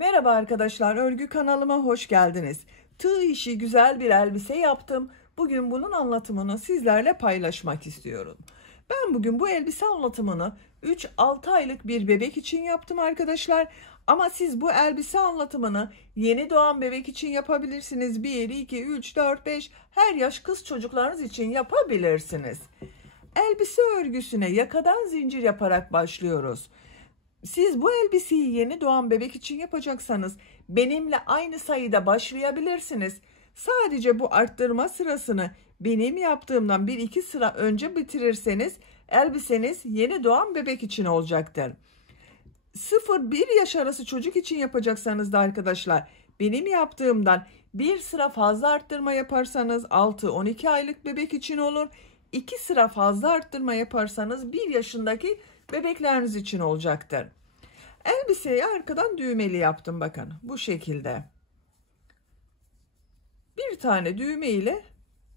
Merhaba arkadaşlar, örgü kanalıma hoş geldiniz. Tığ işi güzel bir elbise yaptım. Bugün bunun anlatımını sizlerle paylaşmak istiyorum. Ben bugün bu elbise anlatımını 3-6 aylık bir bebek için yaptım arkadaşlar. Ama siz bu elbise anlatımını yeni doğan bebek için yapabilirsiniz. 1, 2, 3, 4, 5 her yaş kız çocuklarınız için yapabilirsiniz. Elbise örgüsüne yakadan zincir yaparak başlıyoruz. Siz bu elbiseyi yeni doğan bebek için yapacaksanız benimle aynı sayıda başlayabilirsiniz. Sadece bu arttırma sırasını benim yaptığımdan 1-2 sıra önce bitirirseniz elbiseniz yeni doğan bebek için olacaktır. 0-1 yaş arası çocuk için yapacaksanız da arkadaşlar benim yaptığımdan bir sıra fazla arttırma yaparsanız 6-12 aylık bebek için olur. 2 sıra fazla arttırma yaparsanız 1 yaşındaki bebekleriniz için olacaktır. Elbiseyi arkadan düğmeli yaptım, bakın bu şekilde. Bir tane düğme ile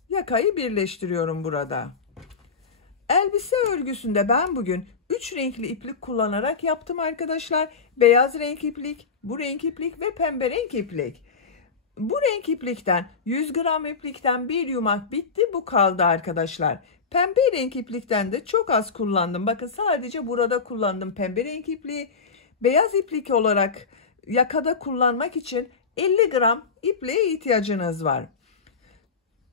yakayı birleştiriyorum burada. Elbise örgüsünde ben bugün 3 renkli iplik kullanarak yaptım arkadaşlar. Beyaz renk iplik, bu renk iplik ve pembe renk iplik. Bu renk iplikten 100 gram iplikten bir yumak bitti, bu kaldı arkadaşlar. Pembe renk iplikten de çok az kullandım. Bakın sadece burada kullandım pembe renk ipliği. Beyaz iplik olarak yakada kullanmak için 50 gram ipliğe ihtiyacınız var.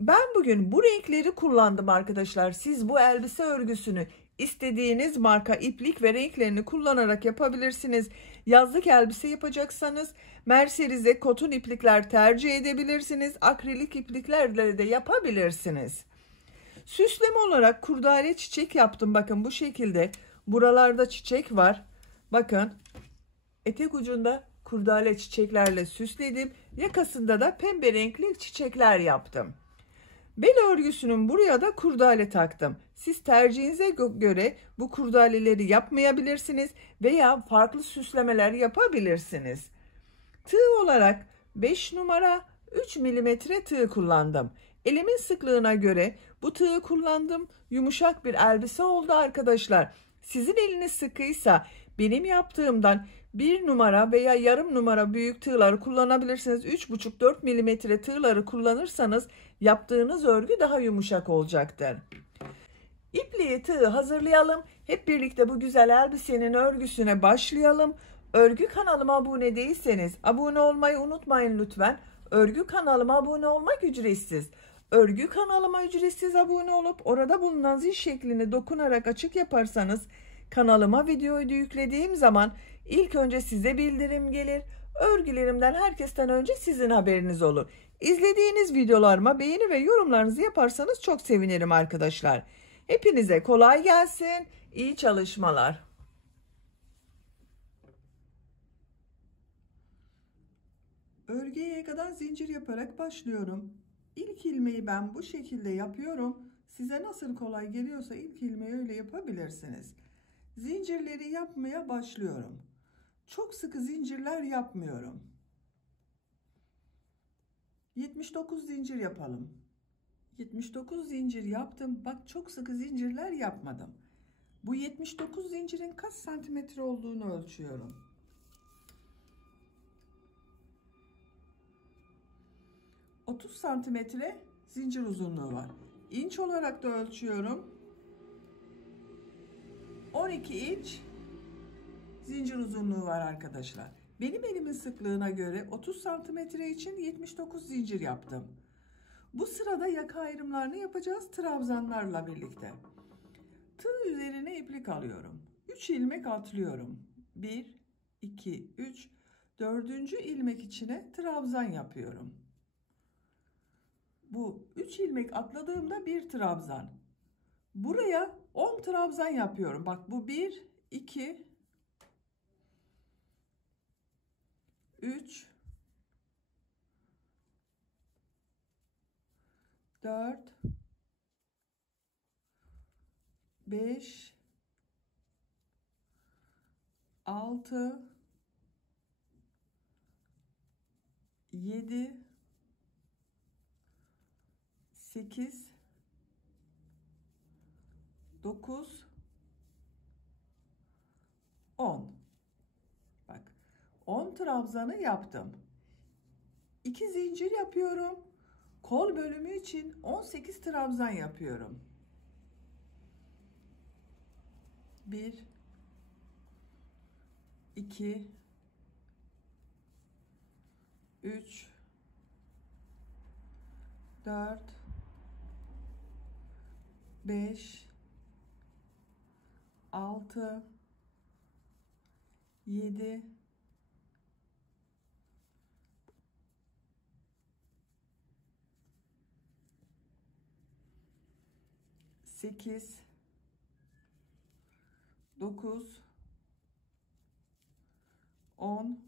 Ben bugün bu renkleri kullandım arkadaşlar. Siz bu elbise örgüsünü istediğiniz marka iplik ve renklerini kullanarak yapabilirsiniz. Yazlık elbise yapacaksanız merserize koton iplikler tercih edebilirsiniz. Akrilik ipliklerle de yapabilirsiniz. Süsleme olarak kurdale çiçek yaptım. Bakın bu şekilde. Buralarda çiçek var. Bakın etek ucunda kurdale çiçeklerle süsledim. Yakasında da pembe renkli çiçekler yaptım. Bel örgüsünün buraya da kurdale taktım. Siz tercihinize göre bu kurdaleleri yapmayabilirsiniz veya farklı süslemeler yapabilirsiniz. Tığ olarak 5 numara 3 milimetre tığ kullandım. Elimin sıklığına göre bu tığı kullandım. Yumuşak bir elbise oldu arkadaşlar. Sizin eliniz sıkıysa benim yaptığımdan 1 numara veya yarım numara büyük tığları kullanabilirsiniz. 3,5-4 milimetre tığları kullanırsanız yaptığınız örgü daha yumuşak olacaktır. İpliği, tığı hazırlayalım. Hep birlikte bu güzel elbisenin örgüsüne başlayalım. Örgü kanalıma abone değilseniz abone olmayı unutmayın lütfen. Örgü kanalıma abone olmak ücretsiz. Örgü kanalıma ücretsiz abone olup orada bulunan zil şeklini dokunarak açık yaparsanız kanalıma videoyu yüklediğim zaman ilk önce size bildirim gelir. Örgülerimden herkesten önce sizin haberiniz olur. İzlediğiniz videolarıma beğeni ve yorumlarınızı yaparsanız çok sevinirim arkadaşlar. Hepinize kolay gelsin. İyi çalışmalar. Örgüye yakadan zincir yaparak başlıyorum. İlk ilmeği ben bu şekilde yapıyorum. Size nasıl kolay geliyorsa ilk ilmeği öyle yapabilirsiniz. Zincirleri yapmaya başlıyorum. Çok sıkı zincirler yapmıyorum. 79 zincir yapalım. 79 zincir yaptım. Bak çok sıkı zincirler yapmadım. Bu 79 zincirin kaç santimetre olduğunu ölçüyorum. 30 santimetre zincir uzunluğu var. İnç olarak da ölçüyorum. 12 inç zincir uzunluğu var arkadaşlar. Benim elimin sıklığına göre 30 santimetre için 79 zincir yaptım. Bu sırada yaka ayrımlarını yapacağız trabzanlarla birlikte. Tığ üzerine iplik alıyorum. 3 ilmek atlıyorum. 1, 2, 3, 4. ilmek içine trabzan yapıyorum. Bu 3 ilmek atladığımda bir trabzan. Buraya 10 trabzan yapıyorum. Bak bu 1, 2, 3, 4, 5, 6, 7, 8, 9, 10. Bak 10 10 trabzanı yaptım. 2 zincir yapıyorum. Kol bölümü için 18 trabzan yapıyorum. 1 2 3 4 5 6 7 8 9 10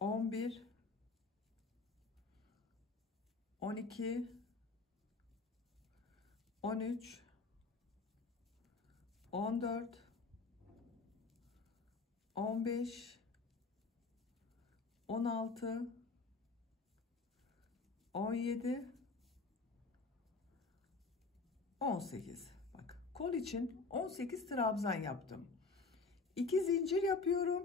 11 12 13 14 15 16 17 18. Bak, kol için 18 trabzan yaptım. 2 zincir yapıyorum.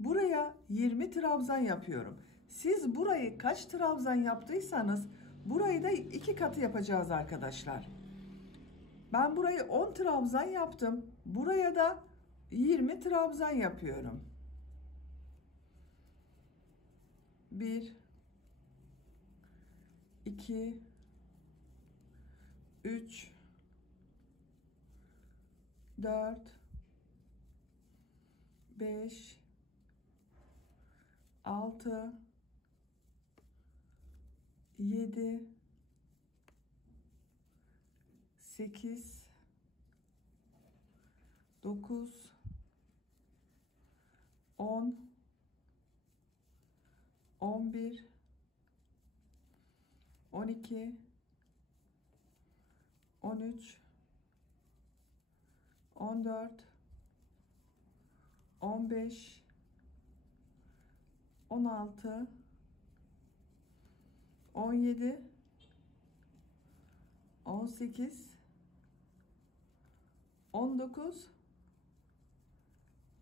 Buraya 20 trabzan yapıyorum. Siz burayı kaç trabzan yaptıysanız burayı da 2 katı yapacağız arkadaşlar. Ben burayı 10 trabzan yaptım. Buraya da 20 trabzan yapıyorum. 1 2 3 4 5 6 7 8 9 10 11 12 13 14 15 16 17 18 19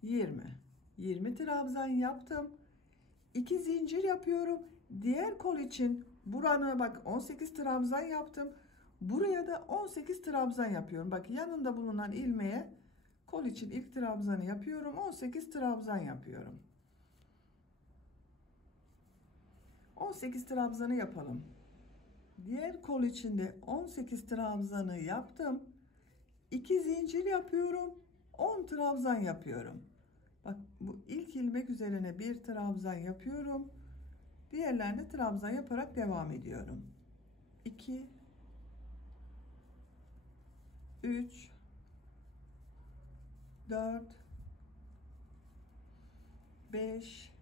20 trabzan yaptım. 2 zincir yapıyorum. Diğer kol için buranı bak 18 trabzan yaptım. Buraya da 18 trabzan yapıyorum. Bak, yanında bulunan ilmeğe kol için ilk trabzanı yapıyorum. 18 trabzan yapıyorum. 18 trabzanı yapalım. Diğer kol içinde 18 trabzanı yaptım. 2 zincir yapıyorum. 10 trabzan yapıyorum. Bak, bu ilk ilmek üzerine bir trabzan yapıyorum. Diğerlerine trabzan yaparak devam ediyorum. 2 3 4 5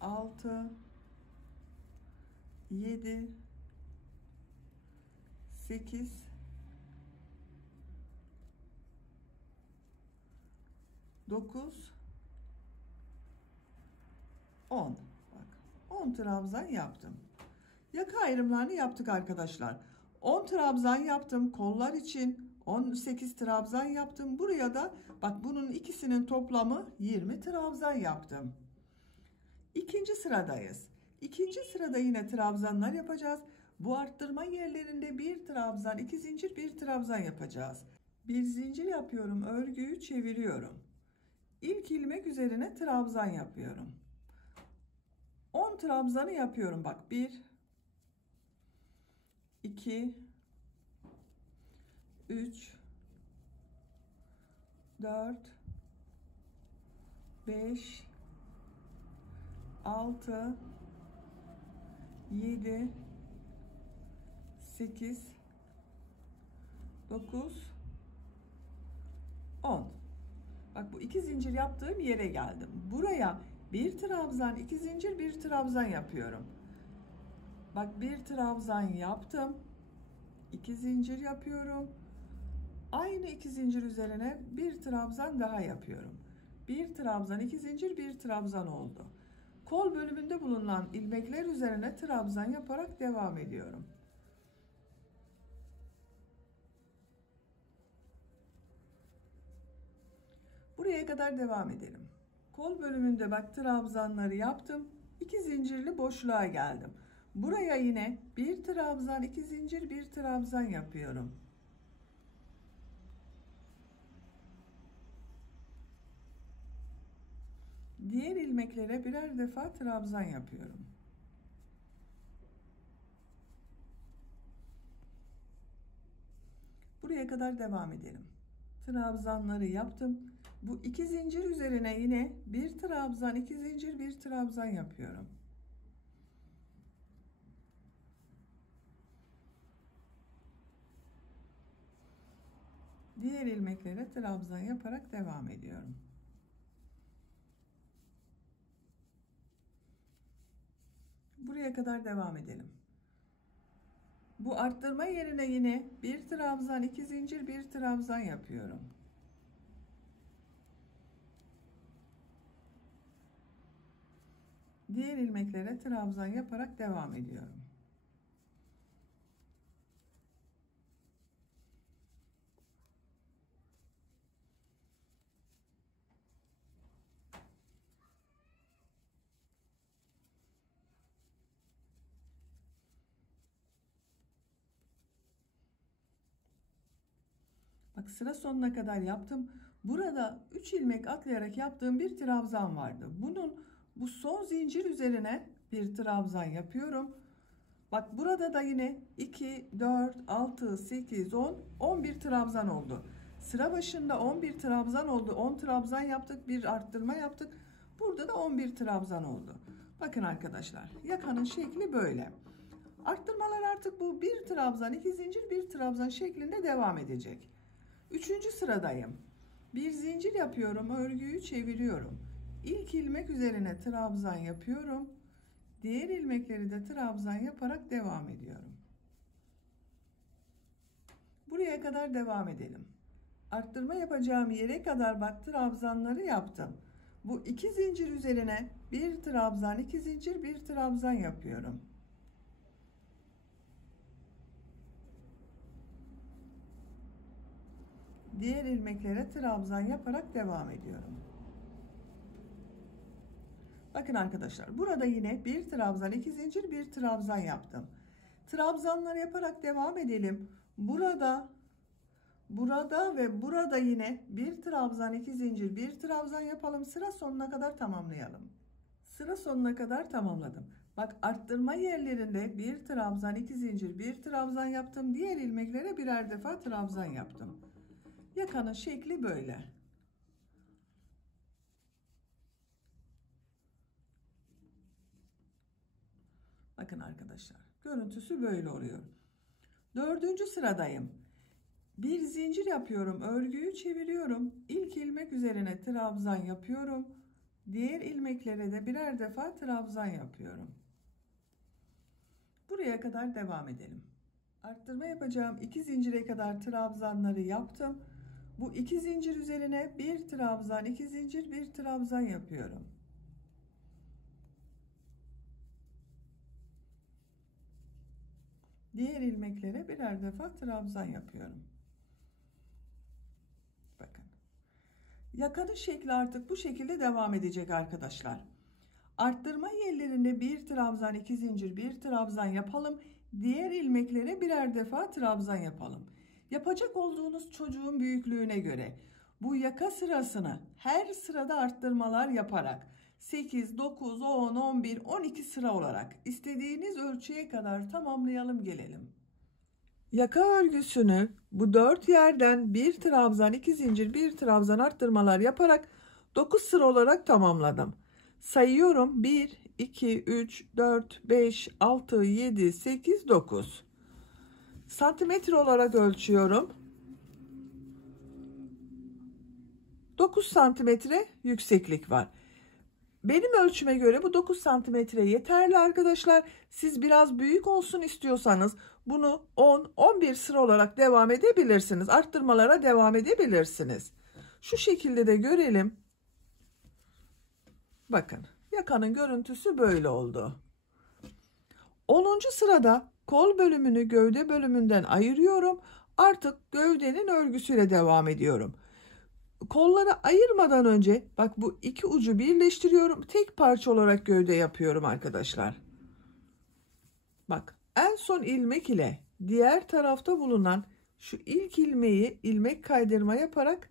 6 7 8 9 10. Bak, 10 trabzan yaptım. Yaka ayrımlarını yaptık arkadaşlar. 10 trabzan yaptım kollar için. 18 trabzan yaptım. Buraya da bak, bunun ikisinin toplamı 20 trabzan yaptım. İkinci sıradayız. İkinci sırada yine trabzanlar yapacağız. Bu arttırma yerlerinde bir trabzan, 2 zincir, bir trabzan yapacağız. Bir zincir yapıyorum, örgüyü çeviriyorum. İlk ilmek üzerine trabzan yapıyorum. 10 trabzanı yapıyorum. Bak, 1 2 3 4 5 6 7 8 9 10. Bak, bu 2 zincir yaptığım yere geldim. Buraya bir trabzan, 2 zincir, bir trabzan yapıyorum. Bak, bir trabzan yaptım. 2 zincir yapıyorum. Aynı 2 zincir üzerine bir trabzan daha yapıyorum. Bir trabzan, 2 zincir, bir trabzan oldu. Kol bölümünde bulunan ilmekler üzerine trabzan yaparak devam ediyorum. Buraya kadar devam edelim. Kol bölümünde bak trabzanları yaptım. 2 zincirli boşluğa geldim. Buraya yine bir trabzan, 2 zincir, bir trabzan yapıyorum. Diğer ilmeklere birer defa trabzan yapıyorum. Buraya kadar devam edelim. Trabzanları yaptım. Bu 2 zincir üzerine yine bir trabzan, 2 zincir, bir trabzan yapıyorum. Diğer ilmeklere trabzan yaparak devam ediyorum. Buraya kadar devam edelim. Bu arttırma yerine yine bir trabzan, 2 zincir, bir trabzan yapıyorum. Diğer ilmeklere trabzan yaparak devam ediyorum. Bak sıra sonuna kadar yaptım. Burada 3 ilmek atlayarak yaptığım bir trabzan vardı. Bu son zincir üzerine bir trabzan yapıyorum. Bak burada da yine 2, 4, 6, 8, 10, 11 trabzan oldu. Sıra başında 11 trabzan oldu. 10 trabzan yaptık, bir arttırma yaptık. Burada da 11 trabzan oldu. Bakın arkadaşlar, yakanın şekli böyle. Arttırmalar artık bu bir trabzan, 2 zincir, bir trabzan şeklinde devam edecek. 3. sıradayım. Bir zincir yapıyorum, örgüyü çeviriyorum. İlk ilmek üzerine trabzan yapıyorum. Diğer ilmekleri de trabzan yaparak devam ediyorum. Buraya kadar devam edelim. Arttırma yapacağım yere kadar bak trabzanları yaptım. Bu 2 zincir üzerine bir trabzan, 2 zincir, bir trabzan yapıyorum. Diğer ilmeklere trabzan yaparak devam ediyorum. Bakın arkadaşlar, burada yine bir trabzan, 2 zincir, bir trabzan yaptım. Trabzanlar yaparak devam edelim. Burada ve burada yine bir trabzan, 2 zincir, bir trabzan yapalım. Sıra sonuna kadar tamamlayalım. Sıra sonuna kadar tamamladım. Bak arttırma yerlerinde bir trabzan, 2 zincir, bir trabzan yaptım. Diğer ilmeklere birer defa trabzan yaptım. Yakanın şekli böyle. Bakın arkadaşlar, görüntüsü böyle oluyor. 4. sıradayım. Bir zincir yapıyorum, örgüyü çeviriyorum. İlk ilmek üzerine trabzan yapıyorum. Diğer ilmeklere de birer defa trabzan yapıyorum. Buraya kadar devam edelim. Arttırma yapacağım 2 zincire kadar trabzanları yaptım. Bu 2 zincir üzerine bir trabzan, 2 zincir, bir trabzan yapıyorum. Diğer ilmeklere birer defa trabzan yapıyorum. Bakın. Yakanın şekli artık bu şekilde devam edecek arkadaşlar. Arttırma yerlerinde bir trabzan, 2 zincir, bir trabzan yapalım. Diğer ilmeklere birer defa trabzan yapalım. Yapacak olduğunuz çocuğun büyüklüğüne göre bu yaka sırasını her sırada arttırmalar yaparak 8, 9, 10, 11, 12 sıra olarak istediğiniz ölçüye kadar tamamlayalım gelelim. Yaka örgüsünü bu 4 yerden bir trabzan, 2 zincir, bir trabzan arttırmalar yaparak 9 sıra olarak tamamladım. Sayıyorum: 1, 2, 3, 4, 5, 6, 7, 8, 9. Santimetre olarak ölçüyorum. 9 santimetre yükseklik var. Benim ölçüme göre bu 9 santimetre yeterli arkadaşlar. Siz biraz büyük olsun istiyorsanız bunu 10-11 sıra olarak devam edebilirsiniz. Arttırmalara devam edebilirsiniz. Şu şekilde de görelim. Bakın, yakanın görüntüsü böyle oldu. 10. sırada kol bölümünü gövde bölümünden ayırıyorum. Artık gövdenin örgüsüyle devam ediyorum. kolları ayırmadan önce bak bu iki ucu birleştiriyorum. Tek parça olarak gövde yapıyorum arkadaşlar. Bak en son ilmek ile diğer tarafta bulunan şu ilk ilmeği ilmek kaydırma yaparak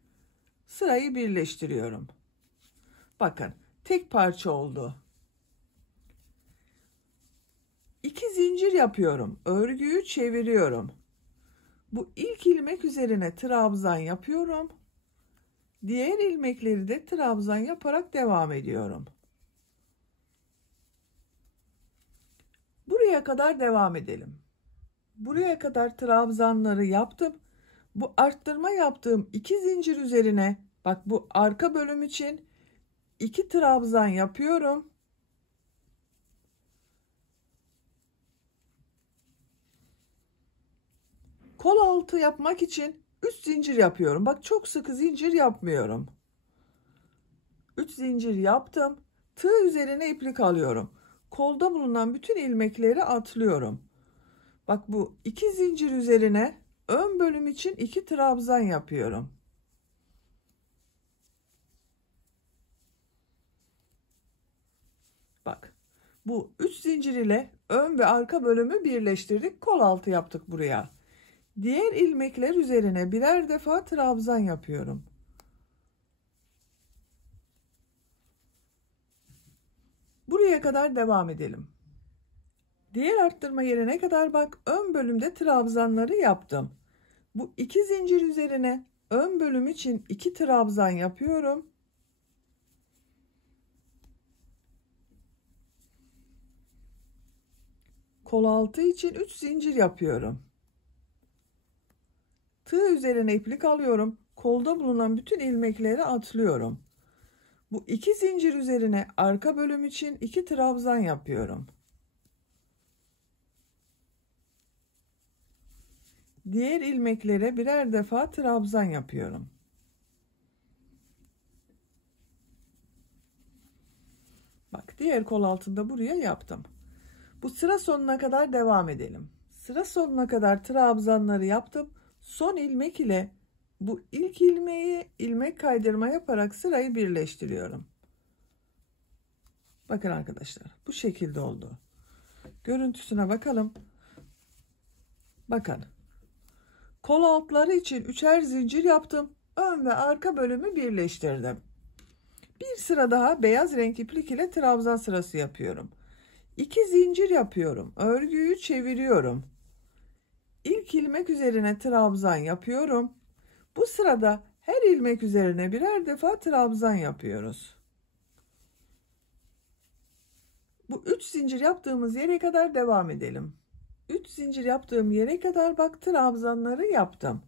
sırayı birleştiriyorum. Bakın tek parça oldu. 2 zincir yapıyorum. Örgüyü çeviriyorum. Bu ilk ilmek üzerine trabzan yapıyorum. Diğer ilmekleri de trabzan yaparak devam ediyorum. Buraya kadar devam edelim. Buraya kadar trabzanları yaptım. Bu arttırma yaptığım 2 zincir üzerine bak bu arka bölüm için 2 trabzan yapıyorum. Kol altı yapmak için 3 zincir yapıyorum. Bak çok sıkı zincir yapmıyorum. 3 zincir yaptım. Tığ üzerine iplik alıyorum. Kolda bulunan bütün ilmekleri atlıyorum. Bak bu 2 zincir üzerine ön bölüm için 2 trabzan yapıyorum. Bak bu 3 zincir ile ön ve arka bölümü birleştirdik. Kol altı yaptık buraya. Diğer ilmekler üzerine birer defa trabzan yapıyorum. Buraya kadar devam edelim. Diğer arttırma yerine kadar bak ön bölümde trabzanları yaptım. Bu 2 zincir üzerine ön bölüm için 2 trabzan yapıyorum. Kol altı için 3 zincir yapıyorum. Tığ üzerine iplik alıyorum. Kolda bulunan bütün ilmekleri atlıyorum. Bu 2 zincir üzerine arka bölüm için 2 trabzan yapıyorum. Diğer ilmeklere birer defa trabzan yapıyorum. Bak diğer kol altında buraya yaptım. Bu sıra sonuna kadar devam edelim. Sıra sonuna kadar trabzanları yaptım. Son ilmek ile bu ilk ilmeği ilmek kaydırma yaparak sırayı birleştiriyorum. Bakın arkadaşlar bu şekilde oldu. Görüntüsüne bakalım. Bakın. Kol altları için 3'er zincir yaptım. Ön ve arka bölümü birleştirdim. Bir sıra daha beyaz renk iplik ile trabzan sırası yapıyorum. 2 zincir yapıyorum. Örgüyü çeviriyorum. İlk ilmek üzerine trabzan yapıyorum. Bu sırada her ilmek üzerine birer defa trabzan yapıyoruz. Bu 3 zincir yaptığımız yere kadar devam edelim. 3 zincir yaptığım yere kadar bak trabzanları yaptım.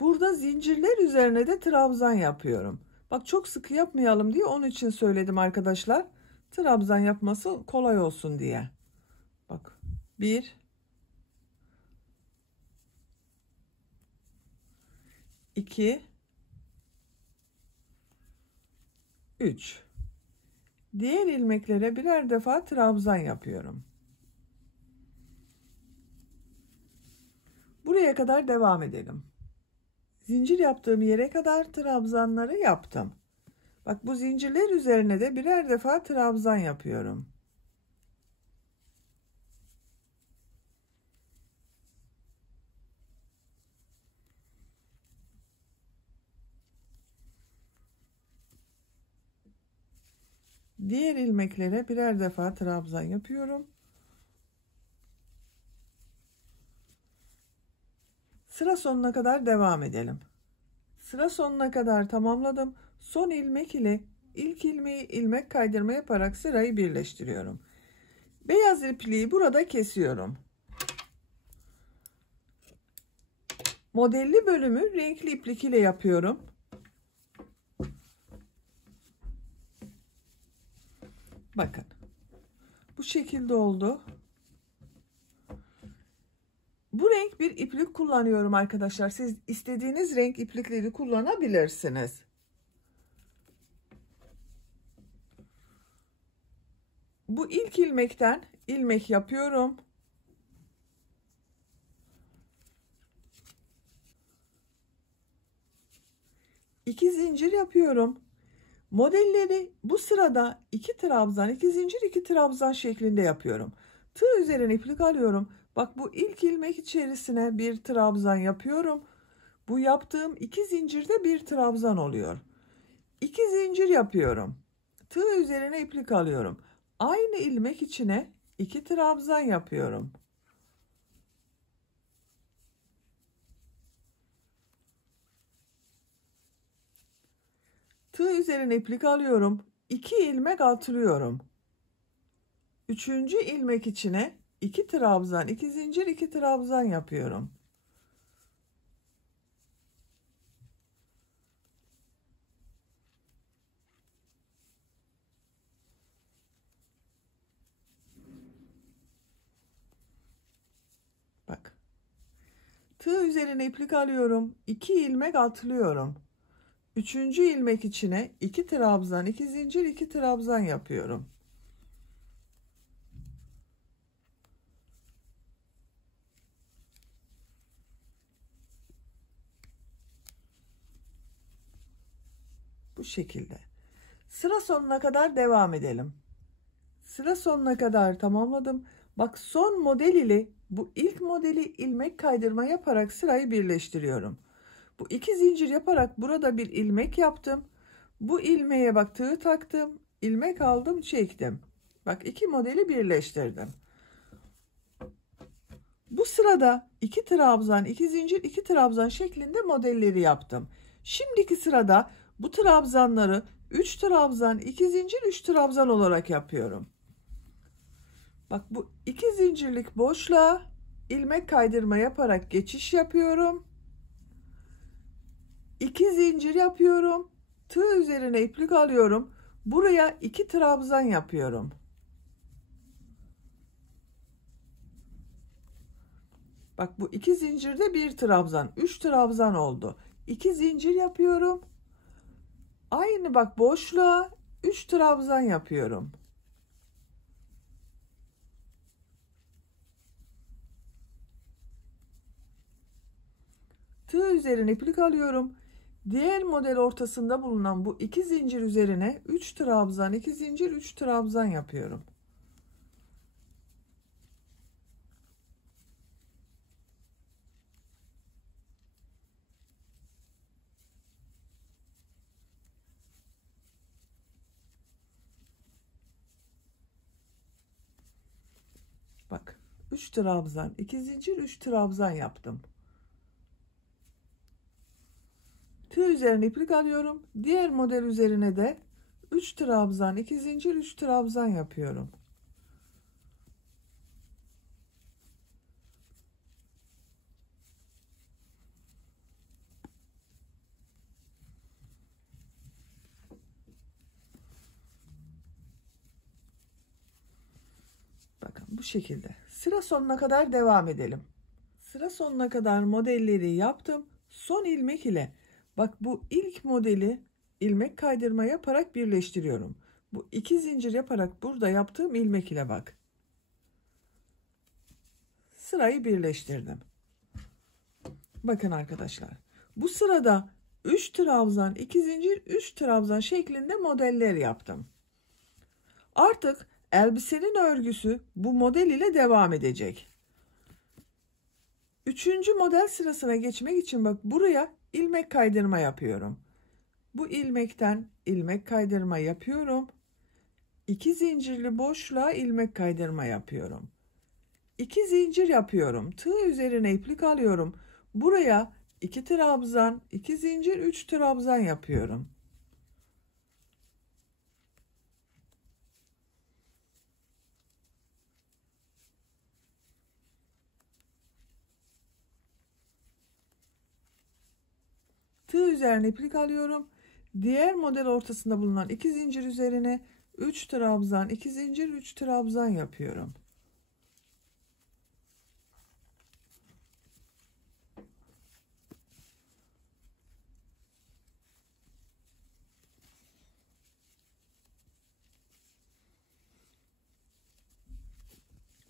Burada zincirler üzerine de trabzan yapıyorum. Bak çok sıkı yapmayalım diye onun için söyledim arkadaşlar. Trabzan yapması kolay olsun diye. Bak 1 2 3 Diğer ilmeklere birer defa trabzan yapıyorum. Buraya kadar devam edelim. Zincir yaptığım yere kadar trabzanları yaptım. Bak bu zincirler üzerine de birer defa trabzan yapıyorum. Diğer ilmeklere birer defa trabzan yapıyorum. Sıra sonuna kadar devam edelim. Sıra sonuna kadar tamamladım. Son ilmek ile ilk ilmeği ilmek kaydırma yaparak sırayı birleştiriyorum. Beyaz ipliği burada kesiyorum. Modelli bölümü renkli iplik ile yapıyorum. Bakın. Bu şekilde oldu. Bu renk bir iplik kullanıyorum arkadaşlar. Siz istediğiniz renk iplikleri kullanabilirsiniz. Bu ilk ilmekten ilmek yapıyorum. 2 zincir yapıyorum. Modelleri bu sırada 2 trabzan, 2 zincir, 2 trabzan şeklinde yapıyorum. Tığ üzerine iplik alıyorum. Bak bu ilk ilmek içerisine bir trabzan yapıyorum. Bu yaptığım 2 zincirde bir trabzan oluyor. 2 zincir yapıyorum. Tığ üzerine iplik alıyorum. Aynı ilmek içine 2 trabzan yapıyorum. Tığ üzerine iplik alıyorum. 2 ilmek atlıyorum. Üçüncü ilmek içine 2 trabzan, 2 zincir, 2 trabzan yapıyorum. Bak. Tığ üzerine iplik alıyorum. 2 ilmek atlıyorum. Üçüncü ilmek içine 2 trabzan, 2 zincir, 2 trabzan yapıyorum. Bu şekilde. Sıra sonuna kadar devam edelim. Sıra sonuna kadar tamamladım. Bak son model ile bu ilk modeli ilmek kaydırma yaparak sırayı birleştiriyorum. Bu 2 zincir yaparak burada bir ilmek yaptım. Bu ilmeğe bak tığ taktım. İlmek aldım, çektim. Bak 2 modeli birleştirdim. Bu sırada 2 trabzan, 2 zincir, 2 trabzan şeklinde modelleri yaptım. Şimdiki sırada bu trabzanları 3 trabzan, 2 zincir, 3 trabzan olarak yapıyorum. Bak bu 2 zincirlik boşluğa ilmek kaydırma yaparak geçiş yapıyorum. 2 zincir yapıyorum. Tığ üzerine iplik alıyorum. Buraya 2 trabzan yapıyorum. Bak bu 2 zincirde 1 trabzan, 3 trabzan oldu. 2 zincir yapıyorum. Aynı bak boşluğa 3 trabzan yapıyorum. Tığ üzerine iplik alıyorum. Diğer model ortasında bulunan bu 2 zincir üzerine 3 trabzan, 2 zincir, 3 trabzan yapıyorum. Bak 3 trabzan, 2 zincir, 3 trabzan yaptım. Tığ üzerine iplik alıyorum. Diğer model üzerine de 3 trabzan, 2 zincir, 3 trabzan yapıyorum. Bakın bu şekilde. Sıra sonuna kadar devam edelim. Sıra sonuna kadar modelleri yaptım. Son ilmek ile bak bu ilk modeli ilmek kaydırma yaparak birleştiriyorum. Bu 2 zincir yaparak burada yaptığım ilmek ile bak. Sırayı birleştirdim. Bakın arkadaşlar. Bu sırada 3 trabzan, 2 zincir, 3 trabzan şeklinde modeller yaptım. Artık elbisenin örgüsü bu model ile devam edecek. Üçüncü model sırasına geçmek için bak buraya ilmek kaydırma yapıyorum. Bu ilmekten ilmek kaydırma yapıyorum. 2 zincirli boşluğa ilmek kaydırma yapıyorum. 2 zincir yapıyorum. Tığ üzerine iplik alıyorum. Buraya 2 trabzan, 2 zincir, 3 trabzan yapıyorum. Tığ üzerine iplik alıyorum. Diğer model ortasında bulunan 2 zincir üzerine 3 trabzan, 2 zincir, 3 trabzan yapıyorum.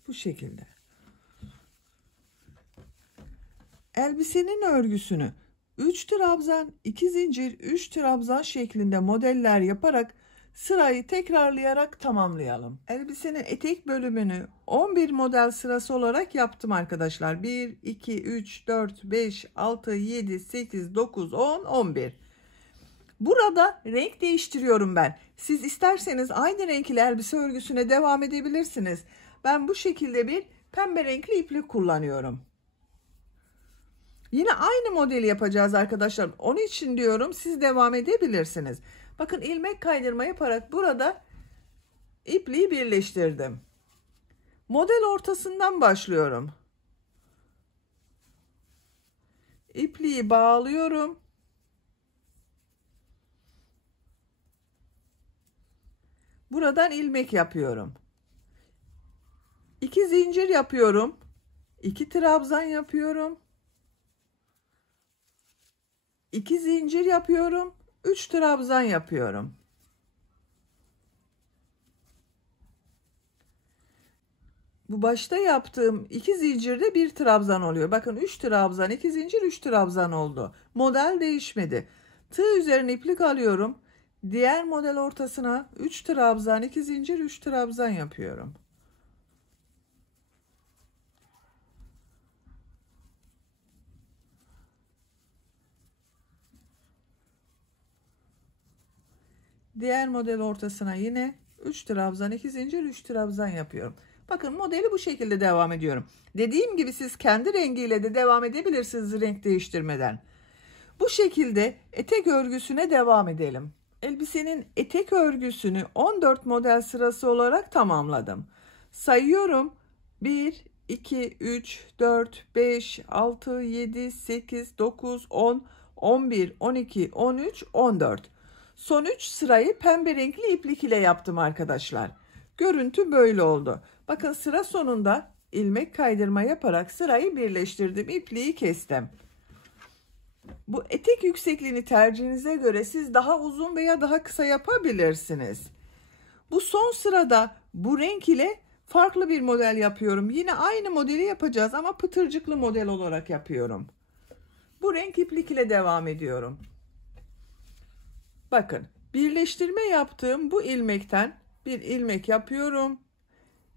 Bu şekilde. Elbisenin örgüsünü 3 trabzan, 2 zincir, 3 trabzan şeklinde modeller yaparak sırayı tekrarlayarak tamamlayalım. Elbisenin etek bölümünü 11 model sırası olarak yaptım arkadaşlar. 1, 2, 3, 4, 5, 6, 7, 8, 9, 10, 11. Burada renk değiştiriyorum ben. Siz isterseniz aynı renkli elbise örgüsüne devam edebilirsiniz. Ben bu şekilde bir pembe renkli iplik kullanıyorum. Yine aynı modeli yapacağız arkadaşlar. Onun için diyorum siz devam edebilirsiniz. Bakın ilmek kaydırma yaparak burada ipliği birleştirdim. Model ortasından başlıyorum. İpliği bağlıyorum. Buradan ilmek yapıyorum. 2 zincir yapıyorum. 2 trabzan yapıyorum. 2 zincir yapıyorum. 3 trabzan yapıyorum. Bu başta yaptığım 2 zincirde 1 trabzan oluyor. Bakın 3 trabzan, 2 zincir, 3 trabzan oldu. Model değişmedi. Tığ üzerine iplik alıyorum. Diğer model ortasına 3 trabzan, 2 zincir, 3 trabzan yapıyorum. Diğer model ortasına yine 3 trabzan, 2 zincir, 3 trabzan yapıyorum. Bakın modeli bu şekilde devam ediyorum. Dediğim gibi siz kendi rengiyle de devam edebilirsiniz renk değiştirmeden. Bu şekilde etek örgüsüne devam edelim. Elbisenin etek örgüsünü 14 model sırası olarak tamamladım. Sayıyorum. 1, 2, 3, 4, 5, 6, 7, 8, 9, 10, 11, 12, 13, 14. Son 3 sırayı pembe renkli iplik ile yaptım arkadaşlar. Görüntü böyle oldu. Bakın sıra sonunda ilmek kaydırma yaparak sırayı birleştirdim. İpliği kestim. Bu etek yüksekliğini tercihinize göre siz daha uzun veya daha kısa yapabilirsiniz. Bu son sırada bu renk ile farklı bir model yapıyorum. Yine aynı modeli yapacağız ama pıtırcıklı model olarak yapıyorum. Bu renk iplik ile devam ediyorum. Bakın birleştirme yaptığım bu ilmekten bir ilmek yapıyorum.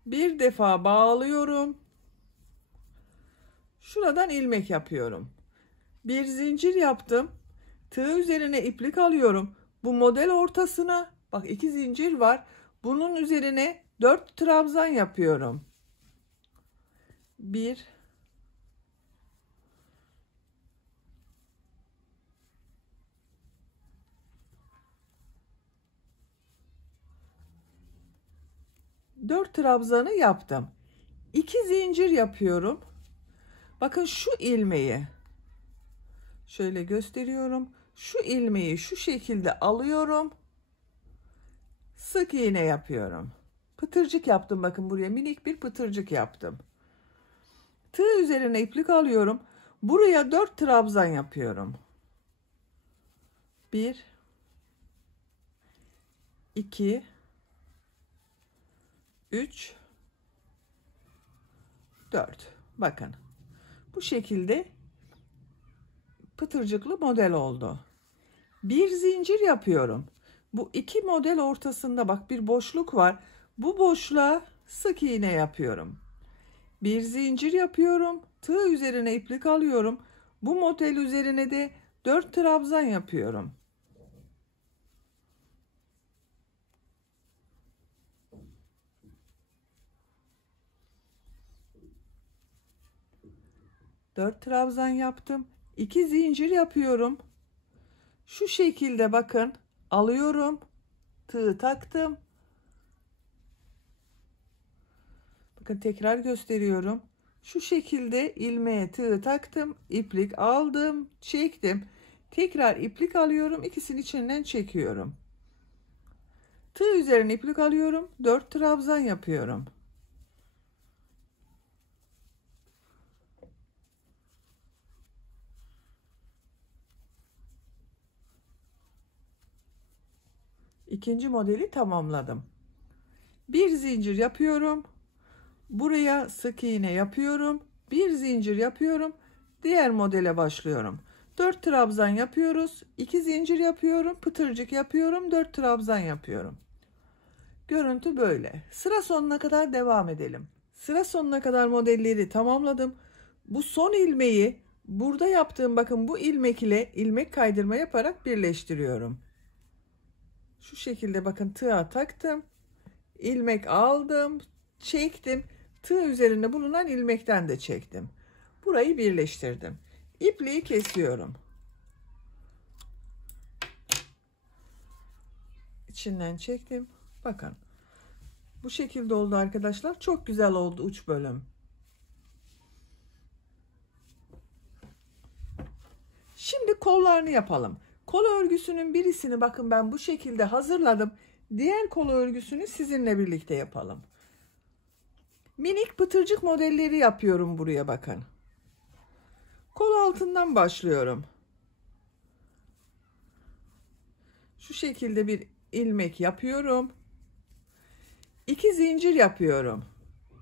Bir defa bağlıyorum. Şuradan ilmek yapıyorum. Bir zincir yaptım. Tığ üzerine iplik alıyorum. Bu model ortasına bak 2 zincir var. Bunun üzerine 4 trabzan yapıyorum. 1 4 trabzanı yaptım. 2 zincir yapıyorum. Bakın şu ilmeği şöyle gösteriyorum. Şu ilmeği şu şekilde alıyorum. Sık iğne yapıyorum. Pıtırcık yaptım. Bakın buraya minik bir pıtırcık yaptım. Tığ üzerine iplik alıyorum. Buraya 4 trabzan yapıyorum. 1 2 3 4. Bakın. Bu şekilde pıtırcıklı model oldu. Bir zincir yapıyorum. Bu iki model ortasında bak bir boşluk var. Bu boşluğa sık iğne yapıyorum. Bir zincir yapıyorum. Tığ üzerine iplik alıyorum. Bu model üzerine de 4 trabzan yapıyorum. Dört trabzan yaptım. 2 zincir yapıyorum. Şu şekilde bakın alıyorum. Tığ taktım. Bakın tekrar gösteriyorum. Şu şekilde ilmeğe tığ taktım. İplik aldım. Çektim. Tekrar iplik alıyorum. İkisini içinden çekiyorum. Tığ üzerine iplik alıyorum. 4 trabzan yapıyorum. İkinci modeli tamamladım. Bir zincir yapıyorum. Buraya sık iğne yapıyorum. Bir zincir yapıyorum. Diğer modele başlıyorum. 4 trabzan yapıyoruz. 2 zincir yapıyorum. Pıtırcık yapıyorum. 4 trabzan yapıyorum. Görüntü böyle. Sıra sonuna kadar devam edelim. Sıra sonuna kadar modelleri tamamladım. Bu son ilmeği burada yaptığım, bakın bu ilmek ile ilmek kaydırma yaparak birleştiriyorum. Şu şekilde bakın, tığa taktım. İlmek aldım. Çektim. Tığ üzerinde bulunan ilmekten de çektim. Burayı birleştirdim. İpliği kesiyorum. İçinden çektim. Bakın. Bu şekilde oldu arkadaşlar. Çok güzel oldu uç bölüm. Şimdi kollarını yapalım. Kol örgüsünün birisini bakın ben bu şekilde hazırladım. Diğer kol örgüsünü sizinle birlikte yapalım. Minik pıtırcık modelleri yapıyorum buraya bakın. Kol altından başlıyorum. Şu şekilde bir ilmek yapıyorum. 2 zincir yapıyorum.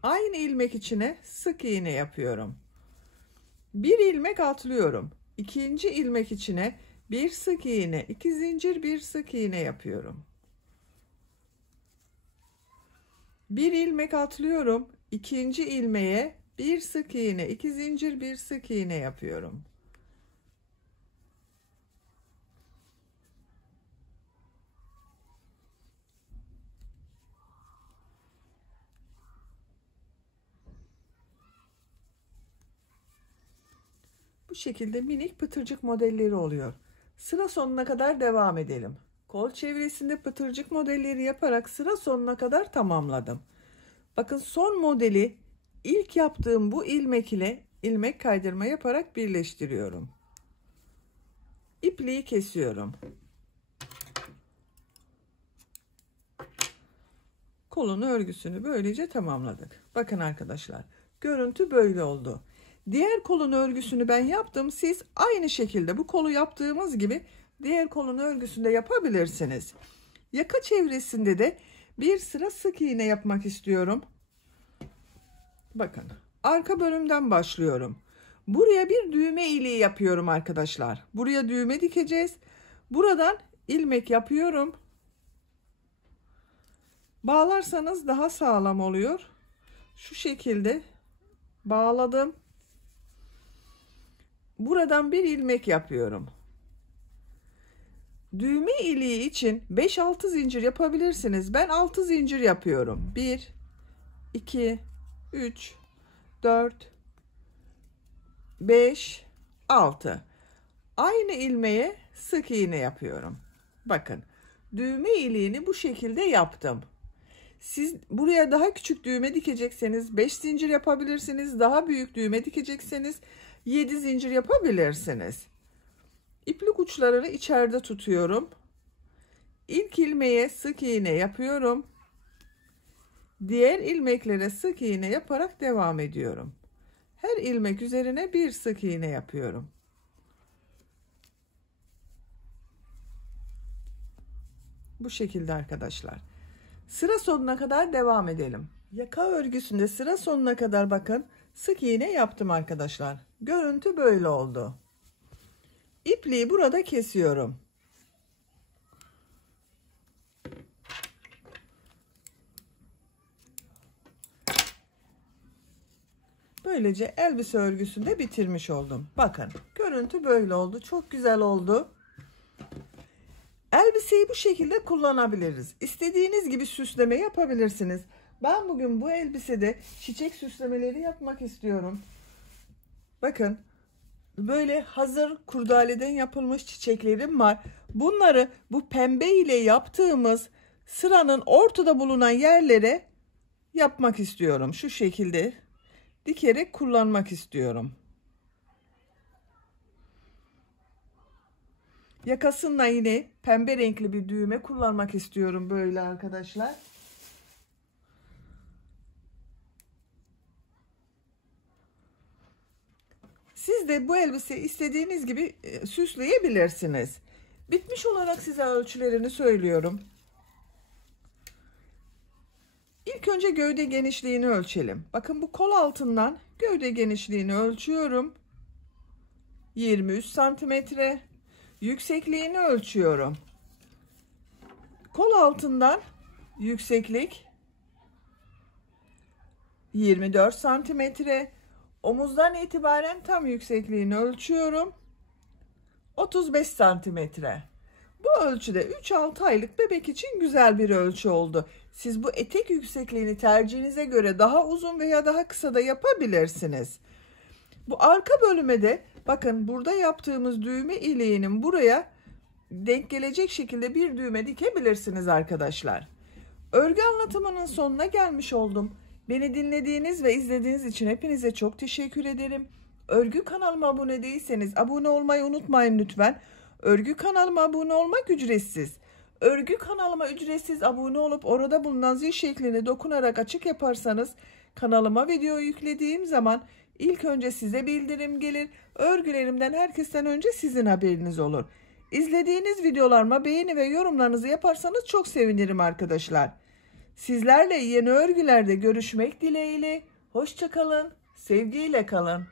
Aynı ilmek içine sık iğne yapıyorum. Bir ilmek atlıyorum. İkinci ilmek içine bir sık iğne, 2 zincir, bir sık iğne yapıyorum. Bir ilmek atlıyorum. İkinci ilmeğe bir sık iğne, 2 zincir, bir sık iğne yapıyorum. Bu şekilde minik pıtırcık modelleri oluyor. Sıra sonuna kadar devam edelim. Kol çevresinde pıtırcık modelleri yaparak sıra sonuna kadar tamamladım. Bakın son modeli ilk yaptığım bu ilmek ile ilmek kaydırma yaparak birleştiriyorum. İpliği kesiyorum. Kolun örgüsünü böylece tamamladık. Bakın arkadaşlar, görüntü böyle oldu. Diğer kolun örgüsünü ben yaptım. Siz aynı şekilde bu kolu yaptığımız gibi diğer kolun örgüsünde yapabilirsiniz. Yaka çevresinde de bir sıra sık iğne yapmak istiyorum. Bakın, arka bölümden başlıyorum. Buraya bir düğme iliği yapıyorum arkadaşlar. Buraya düğme dikeceğiz. Buradan ilmek yapıyorum. Bağlarsanız daha sağlam oluyor. Şu şekilde bağladım. Buradan bir ilmek yapıyorum. Düğme iliği için 5-6 zincir yapabilirsiniz. Ben 6 zincir yapıyorum. 1, 2, 3, 4, 5, 6. Aynı ilmeğe sık iğne yapıyorum. Bakın, düğme iliğini bu şekilde yaptım. Siz buraya daha küçük düğme dikecekseniz 5 zincir yapabilirsiniz. Daha büyük düğme dikecekseniz 7 zincir yapabilirsiniz. İplik uçlarını içeride tutuyorum. İlk ilmeğe sık iğne yapıyorum. Diğer ilmeklere sık iğne yaparak devam ediyorum. Her ilmek üzerine bir sık iğne yapıyorum. Bu şekilde arkadaşlar. Sıra sonuna kadar devam edelim. Yaka örgüsünde sıra sonuna kadar bakın sık iğne yaptım arkadaşlar. Görüntü böyle oldu. İpliği burada kesiyorum. Böylece elbise örgüsünü de bitirmiş oldum. Bakın, görüntü böyle oldu. Çok güzel oldu. Elbiseyi bu şekilde kullanabiliriz. İstediğiniz gibi süsleme yapabilirsiniz. Ben bugün bu elbisede çiçek süslemeleri yapmak istiyorum. Bakın, böyle hazır kurdaleden yapılmış çiçeklerim var. Bunları bu pembe ile yaptığımız sıranın ortada bulunan yerlere yapmak istiyorum. Şu şekilde dikerek kullanmak istiyorum. Yakasında yine pembe renkli bir düğme kullanmak istiyorum böyle arkadaşlar. Siz de bu elbiseyi istediğiniz gibi süsleyebilirsiniz. Bitmiş olarak size ölçülerini söylüyorum. İlk önce gövde genişliğini ölçelim. Bakın, bu kol altından gövde genişliğini ölçüyorum. 23 santimetre. Yüksekliğini ölçüyorum. Kol altından yükseklik 24 santimetre. Omuzdan itibaren tam yüksekliğini ölçüyorum. 35 santimetre. Bu ölçüde 3-6 aylık bebek için güzel bir ölçü oldu. Siz bu etek yüksekliğini tercihinize göre daha uzun veya daha kısa da yapabilirsiniz. Bu arka bölüme de bakın burada yaptığımız düğme iliğinin buraya denk gelecek şekilde bir düğme dikebilirsiniz arkadaşlar. Örgü anlatımının sonuna gelmiş oldum. Beni dinlediğiniz ve izlediğiniz için hepinize çok teşekkür ederim. Örgü kanalıma abone değilseniz abone olmayı unutmayın lütfen. Örgü kanalıma abone olmak ücretsiz. Örgü kanalıma ücretsiz abone olup orada bulunan zil şeklini dokunarak açık yaparsanız kanalıma video yüklediğim zaman ilk önce size bildirim gelir. Örgülerimden herkesten önce sizin haberiniz olur. İzlediğiniz videolarıma beğeni ve yorumlarınızı yaparsanız çok sevinirim arkadaşlar. Sizlerle yeni örgülerde görüşmek dileğiyle. Hoşça kalın, sevgiyle kalın.